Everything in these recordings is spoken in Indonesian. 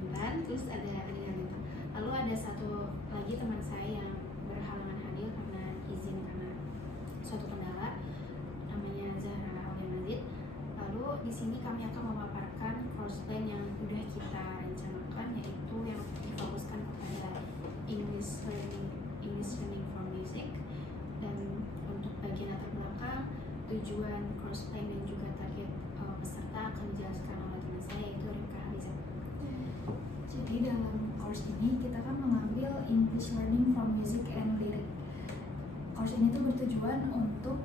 bulan, terus ada yang gitu. Lalu ada satu lagi teman saya yang berhalangan hadir karena izin karena suatu kendala, namanya Zahra Aulia. Lalu di sini kami akan memaparkan course plan yang sudah kita rencanakan, yaitu yang difokuskan kepada English learning from music. Dan untuk bagian latar belakang, tujuan course plan dan juga target peserta akan dijelaskan oleh teman saya, yaitu Rifka Haliza. Jadi dalam course ini kita akan mengambil English learning from music and lyric. Course ini tuh bertujuan untuk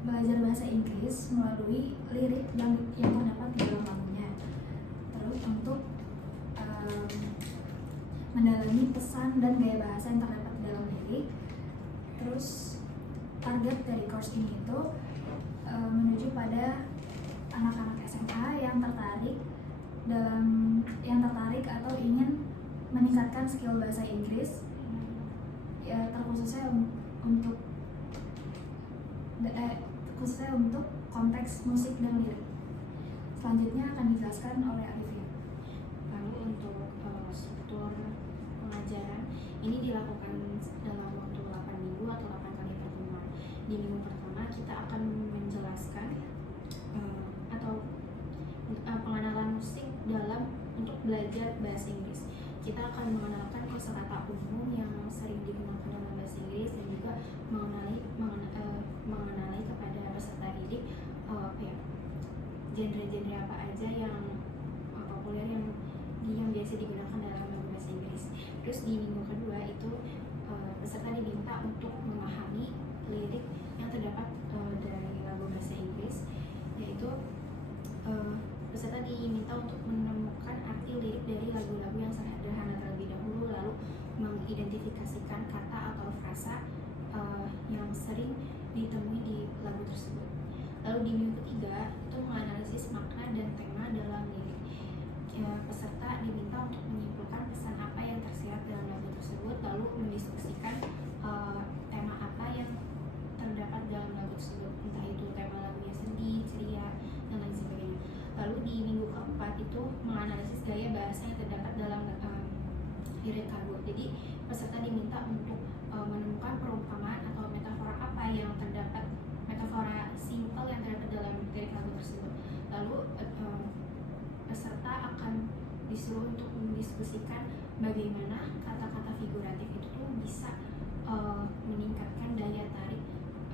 belajar bahasa Inggris melalui lirik yang terdapat di dalam lagunya. Terus untuk mendalami pesan dan gaya bahasa yang terdapat di dalam lirik. Terus target dari course ini itu menuju pada anak-anak SMA yang tertarik atau ingin meningkatkan skill bahasa Inggris, ya terkhususnya untuk konteks musik dan lirik. Selanjutnya akan dijelaskan oleh Arifin. Lalu untuk struktur pengajaran ini dilakukan dalam waktu 8 minggu atau 8 kali pertemuan. Di minggu pertama kita akan menjelaskan atau pengenalan musik untuk belajar bahasa Inggris. Kita akan mengenalkan kosakata umum yang sering digunakan dalam bahasa Inggris dan juga mengenali kepada peserta didik genre-genre apa aja yang populer yang biasa digunakan dalam lagu bahasa Inggris. Terus di minggu kedua itu peserta diminta untuk memahami lirik yang terdapat dari lagu bahasa Inggris, yaitu peserta diminta untuk menemukan arti lirik dari lagu-lagu yang sederhana terlebih dahulu, lalu mengidentifikasikan kata atau frasa yang sering ditemui di lagu tersebut. Lalu di minggu ketiga itu menganalisis makna dan tema dalam lirik. Peserta diminta untuk menyimpulkan pesan apa yang tersirat dalam lagu tersebut, lalu mendiskusikan tema apa yang terdapat dalam lagu tersebut, entah itu tema lagunya sedih, ceria, dan lain sebagainya. Lalu di minggu keempat itu menganalisis gaya bahasa yang terdapat dalam lirik lagu. Jadi peserta diminta untuk menemukan perumpamaan atau metafora apa yang terdapat, metafora simpel yang terdapat dalam lirik lagu tersebut. Lalu peserta akan disuruh untuk mendiskusikan bagaimana kata-kata figuratif itu tuh bisa meningkatkan daya tarik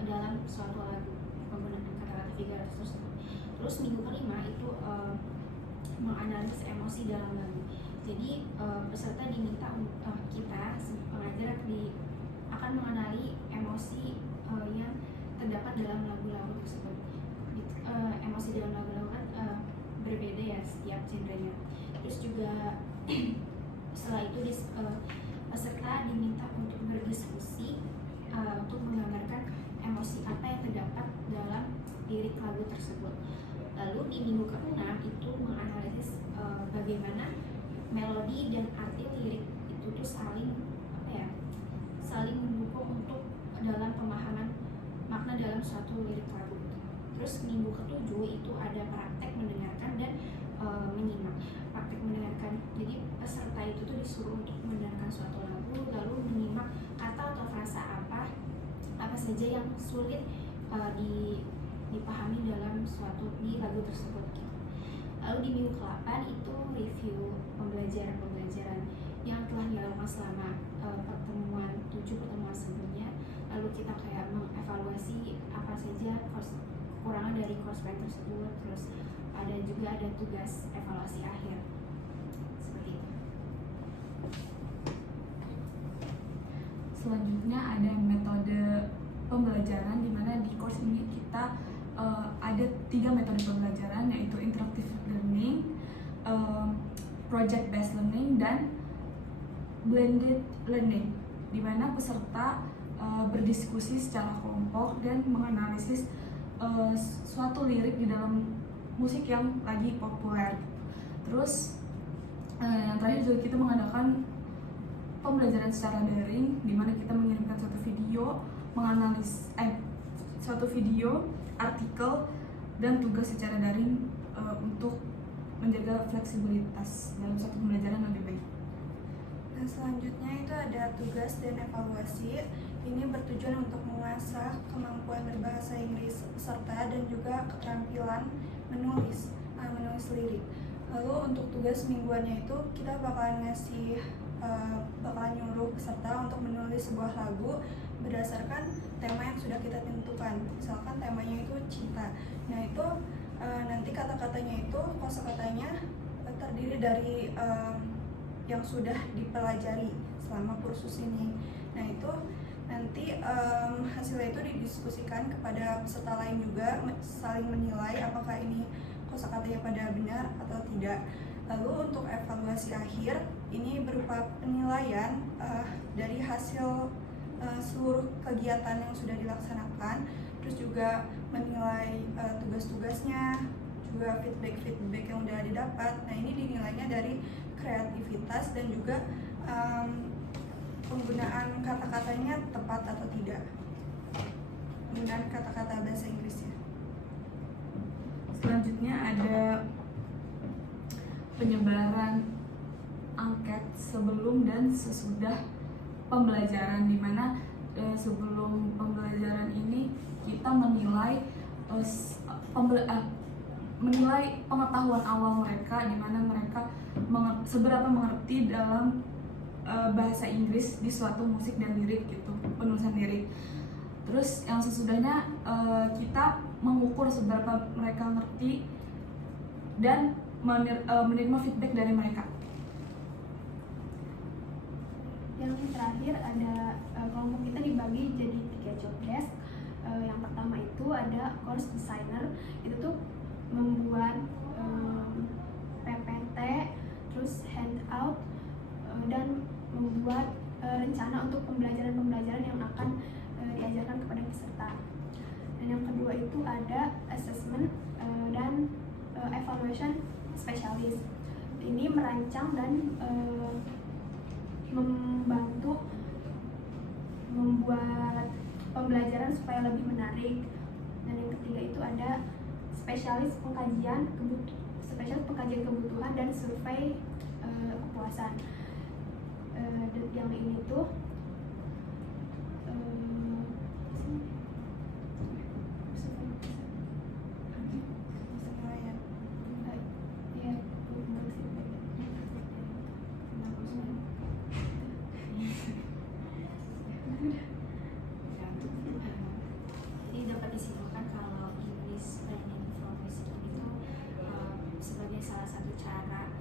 dalam suatu lagu penggunaan kata-kata figuratif tersebut. Terus minggu kelima itu menganalisis emosi dalam lagu. Jadi peserta diminta kita pengajar akan mengenali emosi yang terdapat dalam lagu-lagu tersebut. Emosi dalam lagu-lagu kan berbeda ya setiap genrenya. Terus juga setelah itu peserta diminta untuk berdiskusi untuk menggambarkan emosi apa yang terdapat dalam lirik lagu tersebut. Lalu di minggu ke-6 itu menganalisis bagaimana melodi dan arti lirik itu tuh saling mendukung untuk dalam pemahaman makna dalam suatu lirik lagu. Terus minggu ke-7 itu ada praktek mendengarkan dan menyimak. Praktek mendengarkan, jadi peserta itu tuh disuruh untuk mendengarkan suatu lagu, lalu menyimak kata atau frasa apa saja yang sulit dipahami dalam di lagu tersebut. Lalu di minggu ke-8 itu review pembelajaran yang telah dilakukan selama pertemuan sebelumnya. Lalu kita kayak mengevaluasi apa saja kekurangan dari course plan tersebut. Terus ada tugas evaluasi akhir. Seperti itu. Selanjutnya ada metode pembelajaran, di mana di course ini kita ada 3 metode pembelajaran, yaitu interactive learning, project based learning, dan blended learning, di mana peserta berdiskusi secara kelompok dan menganalisis suatu lirik di dalam musik yang lagi populer. Terus yang terakhir juga kita mengadakan pembelajaran secara daring, di mana kita mengirimkan suatu video, artikel, dan tugas secara daring untuk menjaga fleksibilitas dalam satu pembelajaran lebih baik. Nah, selanjutnya itu ada tugas dan evaluasi. Ini bertujuan untuk mengasah kemampuan berbahasa Inggris peserta dan juga keterampilan menulis lirik. Lalu untuk tugas mingguannya itu kita bakalan nyuruh peserta untuk menulis sebuah lagu berdasarkan tema yang sudah kita tentukan. Misalkan temanya itu cinta. Nah, itu nanti kata-katanya itu kosakatanya terdiri dari yang sudah dipelajari selama kursus ini. Nah, itu nanti hasilnya itu didiskusikan kepada peserta lain juga, saling menilai apakah ini kosakatanya pada benar atau tidak. Lalu untuk evaluasi akhir ini berupa penilaian dari hasil seluruh kegiatan yang sudah dilaksanakan, terus juga menilai tugas-tugasnya, juga feedback yang udah didapat. Nah, ini dinilainya dari kreativitas dan juga penggunaan kata-katanya tepat atau tidak, penggunaan kata-kata bahasa Inggrisnya. Selanjutnya ada penyebaran angket sebelum dan sesudah pembelajaran, di mana sebelum pembelajaran ini kita menilai menilai pengetahuan awal mereka, di mana mereka seberapa mengerti dalam bahasa Inggris di suatu musik dan lirik gitu, penulisan lirik. Terus yang sesudahnya kita mengukur seberapa mereka ngerti dan menerima feedback dari mereka. Yang terakhir ada kelompok kita dibagi jadi 3 job desk. Yang pertama itu ada course designer, itu tuh membuat PPT, terus handout, dan membuat rencana untuk pembelajaran yang akan diajarkan kepada peserta. Dan yang kedua itu ada assessment dan evaluation specialist. Ini merancang dan membantu membuat pembelajaran supaya lebih menarik. Dan yang ketiga itu ada spesialis pengkajian kebutuhan dan survei kepuasan. Yang ini tuh jadi dapat disimpulkan kalau English Learning from Music itu sebagai salah satu cara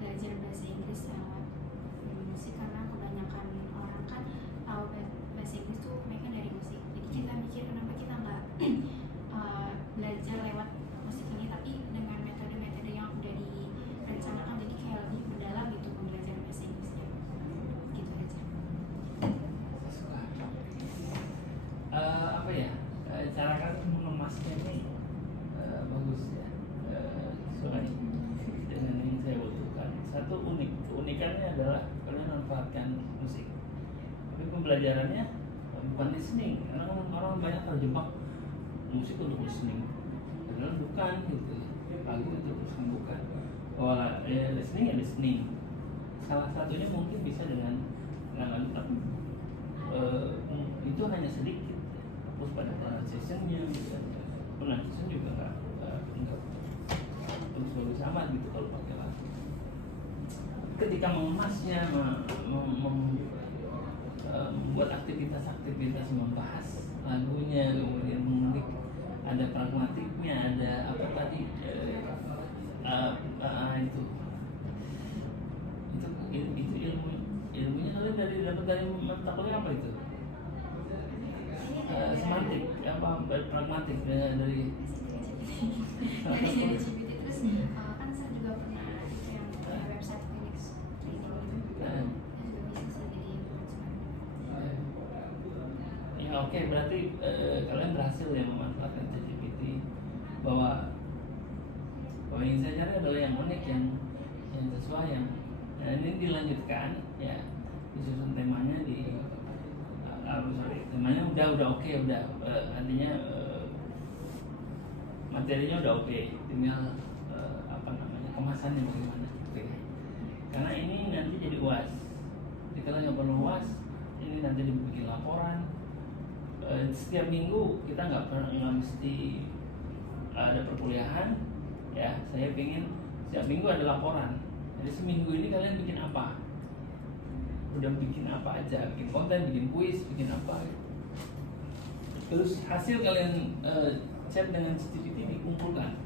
belajar bahasa Inggris lewat musik, karena kebanyakan orang kan tahu bahasa Inggris tuh mereka dari musik. Jadi kita mikir kenapa kita nggak belajar lewat musik ini, tapi dengan metode-metode yang udah direncanakan, jadi kayak lebih mendalam gitu pembelajaran bahasa Inggrisnya. Gitu aja. Apa ya, cara kalian mengemasnya ini bagus ya, sesuai dengan yang saya butuhkan. Satu, keunikannya adalah kalian manfaatkan musik, tapi pembelajarannya bukan listening, karena orang banyak terjebak musik untuk listening, padahal bukan gitu, lagu itu bukan. Bahwa listening ya listening, salah satunya mungkin bisa dengan lagu, tapi itu hanya sedikit. Terus pada pronunciation-nya, pronunciation juga nggak terus bagus amat gitu kalau pakai lagu. Ketika mengemasnya, membuat aktivitas membahas lagunya, kemudian mengulik, ada pragmatiknya, ada apa tadi itu ilmunya kalian dapat dari mata kuliah apa itu? Semantik apa pragmatik dari LGBT. Terus kan saya juga pernah itu yang punya website Phoenix Training gitu, yang juga bisa sih jadi ya oke, berarti kalian berhasil ya memanfaatkan ChatGPT, bahwa yang saya cari adalah yang unik, yang sesuai, yang ini dilanjutkan ya, disusun temanya temanya udah oke, artinya materinya udah oke, tinggal apa namanya kemasannya bagaimana gitu ya. Karena ini nanti jadi UAS. Jadi kalau nggak perlu UAS, ini nanti dibikin laporan. Setiap minggu kita nggak mesti ada perkuliahan, ya. Saya pengen setiap minggu ada laporan. Jadi seminggu ini kalian bikin apa? Udah bikin apa aja? Bikin konten, bikin kuis, bikin apa? Terus hasil kalian chat dengan ChatGPT dikumpulkan.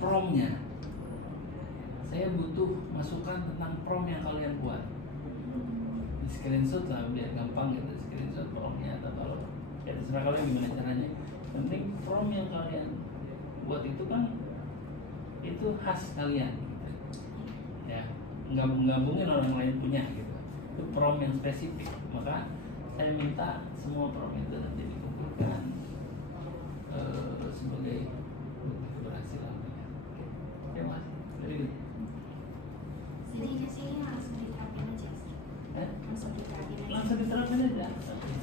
Promnya, saya butuh masukan tentang prom yang kalian buat. Di screenshot lah biar gampang gitu, screenshot promnya atau kalau ya terserah kalian gimana caranya. Penting prom yang kalian buat itu kan itu khas kalian, gitu. Ya nggak mungkin orang lain punya gitu. Itu prom yang spesifik. Maka saya minta semua prom itu nanti dikumpulkan sebagai bukti keberhasilan. Ya mas, very good. Jadi itu sih langsung diterapin aja sih. Langsung diterapin aja. Langsung diterapin aja.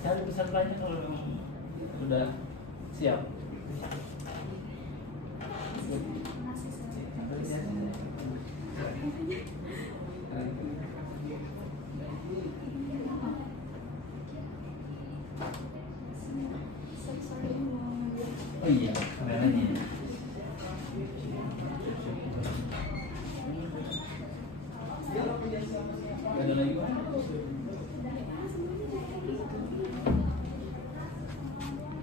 Cari pesertanya kalau memang udah siap. Masih Oh iya, kameranya. Ada lagi Pak?